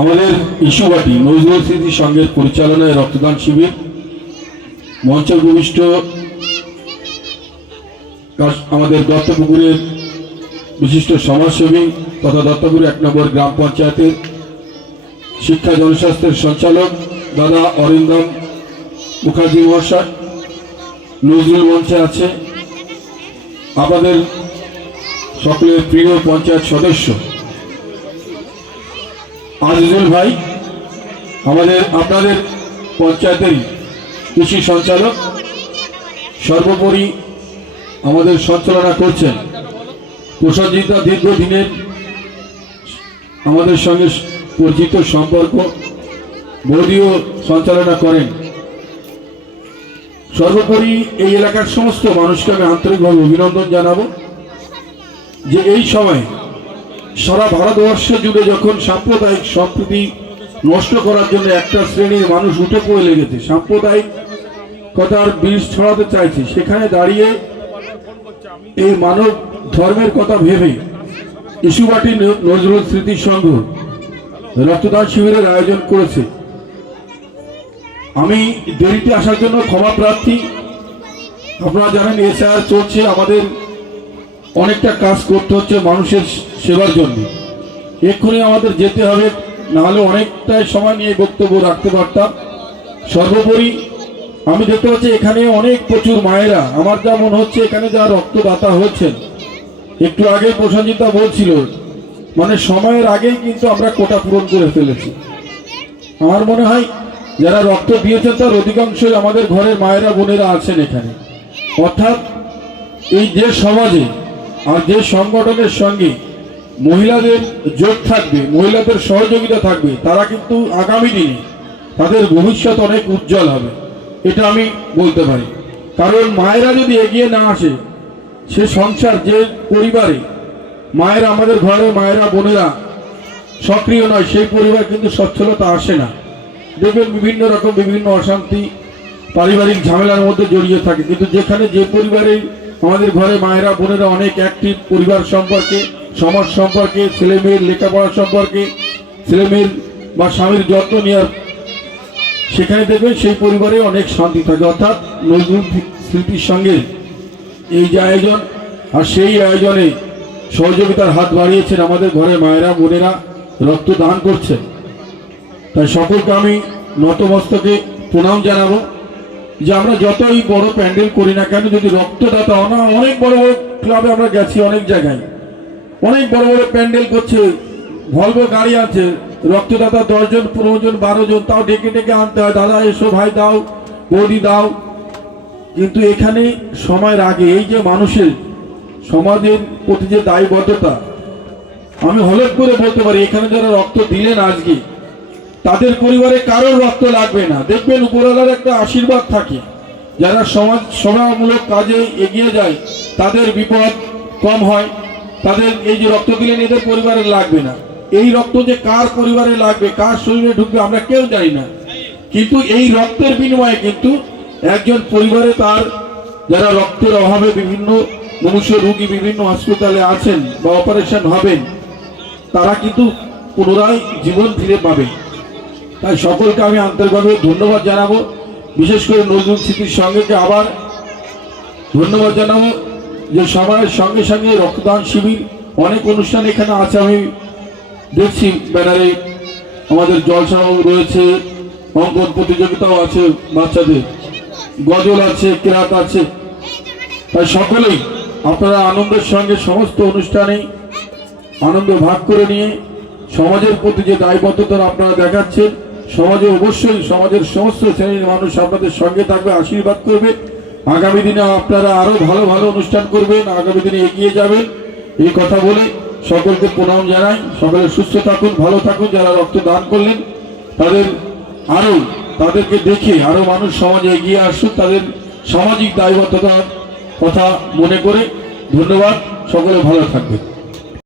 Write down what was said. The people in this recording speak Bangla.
আমাদের ইস্যুবাটি নজরুল স্মৃতি সংঘের পরিচালনায় রক্তদান শিবির মঞ্চ ভূমিষ্ঠ আমাদের দত্তপুকুরের বিশিষ্ট সমাজসেবী তথা দত্তপুর এক নম্বর গ্রাম পঞ্চায়েতের শিক্ষা জনস্বাস্থ্যের সঞ্চালক দাদা অরিন্দম মুখার্জি মহাশয়, নজরুল মঞ্চে আছে। আমাদের সকলের প্রিয় পঞ্চায়েত সদস্য আজিজুল ভাই, আমাদের আপনাদের পঞ্চায়েতেরই কৃষি সঞ্চালক, সর্বোপরি আমাদের সঞ্চালনা করছেন। প্রসঞ্জিতা দীর্ঘদিনের আমাদের সঙ্গে পরিচিত সম্পর্ক, বৌদিও সঞ্চালনা করেন। সর্বোপরি এই এলাকার সমস্ত মানুষকে আমি আন্তরিকভাবে অভিনন্দন জানাব যে এই সময় সারা ভারতবর্ষ জুড়ে যখন সাম্প্রদায়িক সম্প্রীতি নষ্ট করার জন্য একটা শ্রেণির মানুষ উঠে পড়ে লেগেছে, সাম্প্রদায়িক কথার বীজ ছড়াতে চাইছে, সেখানে দাঁড়িয়ে এই মানব ধর্মের কথা ভেবে ইস্যুবাটি নজরুল স্মৃতি সংঘ রক্তদান শিবিরের আয়োজন করেছে। আমি দেরিতে আসার জন্য ক্ষমা প্রার্থী। আপনারা জানেন এসআর চলছে, আমাদের অনেকটা কাজ করতে হচ্ছে মানুষের সেবার জন্য। এক্ষুনি আমাদের যেতে হবে, নাহলে অনেকটাই সময় নিয়ে বক্তব্য রাখতে পারতাম। সর্বোপরি, আমি দেখতে পাচ্ছি এখানে অনেক প্রচুর মায়েরা। আমার যা মনে হচ্ছে, এখানে যা রক্তদাতা হচ্ছেন, একটু আগে প্রসঞ্জিতা বলছিল মানে সময়ের আগেই কিন্তু আমরা কোটা পূরণ করে ফেলেছি। আমার মনে হয়, যারা রক্ত দিয়েছেন তার অধিকাংশই আমাদের ঘরের মায়েরা, বোনেরা আছেন এখানে। অর্থাৎ, এই যে সমাজে আর যে সংগঠনের সঙ্গে মহিলাদের যোগ থাকবে, মহিলাদের সহযোগিতা থাকবে, তারা কিন্তু আগামী দিনে তাদের ভবিষ্যৎ অনেক উজ্জ্বল হবে। এটা আমি বলতে পারি। কারণ মায়েরা যদি এগিয়ে না আসে, সে সংসার, যে পরিবারে মায়েরা আমাদের ঘরে, মায়েরা, বোনেরা সক্রিয় নয়, সেই পরিবার কিন্তু সচ্ছলতা আসে না। দেখবেন বিভিন্ন রকম বিভিন্ন অশান্তি, পারিবারিক ঝামেলার মধ্যে জড়িয়ে থাকে। কিন্তু যেখানে যে পরিবারে আমাদের ঘরে মায়েরা, বোনেরা অনেক অ্যাক্টিভ পরিবার সম্পর্কে, সমাজ সম্পর্কে ছেলে মেয়ের লেখাপড়া সম্পর্কে ছেলে মেয়ের বা স্বামীর যত্ন নেওয়ার সেখানে দেখবেন সেই পরিবারে অনেক শান্তি থাকে। অর্থাৎ নজরুল স্মৃতির সঙ্গে এই যে আয়োজন, আর সেই আয়োজনে সহযোগিতার হাত বাড়িয়েছেন আমাদের ঘরে মায়েরা, বোনেরা রক্ত দান করছেন। তাই সকলকে আমি নতমস্তকে প্রণাম জানাব। যে আমরা যতই বড় প্যান্ডেল করি না কেন, যদি রক্তদাতা না, অনেক বড় বড় ক্লাবে আমরা গেছি অনেক জায়গায়। অনেক বড় বড় প্যান্ডেল করছে, ভলভো গাড়ি আছে, রক্তদাতা দশজন পনেরো জন বারো জন তাও ডেকে ডেকে আনতে হয়, দাদা, এসো ভাই, দাও, বৌদি দাও। কিন্তু এখানে সময়ের আগে, এই যে মানুষের সমাজের প্রতি যে দায়বদ্ধতা, আমি হলক করে বলতে পারি, এখানে যারা রক্ত দিলেন আজকে তাদের পরিবারে কারোর রক্ত লাগবে না। দেখবেন উপরওয়ালার একটা আশীর্বাদ থাকে। যারা সমাজ সভামূলক কাজে এগিয়ে যায়, তাদের বিপদ কম হয়। তাদের এই যে রক্ত দিলেন, এদের পরিবারে লাগবে না। এই রক্ত যে কার পরিবারে লাগবে, কার শরীরে ঢুকবে, আমরা কেউ জানি না। কিন্তু এই রক্তের বিনিময়ে কিন্তু একজন পরিবারে তার যারা রক্তের অভাবে বিভিন্ন মনুষ্য রোগী বিভিন্ন হাসপাতালে আছেন বা অপারেশন হবেন, তারা কিন্তু পুনরায় জীবন ফিরে পাবে। তাই সকলকে আমি আন্তরিকভাবে ধন্যবাদ জানাব। বিশেষ করে নজরুল স্মৃতির সঙ্গেকে আবার ধন্যবাদ জানাব যে সময়ের সঙ্গে সঙ্গে রক্তদান শিবির অনেক অনুষ্ঠান এখানে আছে আমি দেখছি ব্যানারে। আমাদের জলসাও রয়েছে, অঙ্কন প্রতিযোগিতাও আছে বাচ্চাদের, গজল আছে কেরাত আছে। তাই সকলেই আপনারা আনন্দের সঙ্গে সমস্ত অনুষ্ঠানেই আনন্দ ভাগ করে নিয়ে সমাজের প্রতি যে দায়বদ্ধতা আপনারা দেখাচ্ছেন সমাজে অবশ্যই, সমাজের সমস্ত শ্রেণির মানুষ আপনাদের সঙ্গে থাকবে, আশীর্বাদ করবে। আগামী দিনে আপনারা আরও ভালো ভালো অনুষ্ঠান করবেন, আগামী দিনে এগিয়ে যাবেন। এই কথা বলে সকলকে প্রণাম জানাই। সকলে সুস্থ থাকুন, ভালো থাকুন, যারা রক্ত দান করলেন, তাদের আরও, তাদেরকে দেখে আরও মানুষ সমাজে এগিয়ে আসুক, তাদের সামাজিক দায়বদ্ধতার কথা মনে করে। ধন্যবাদ, সকলে ভালো থাকবেন।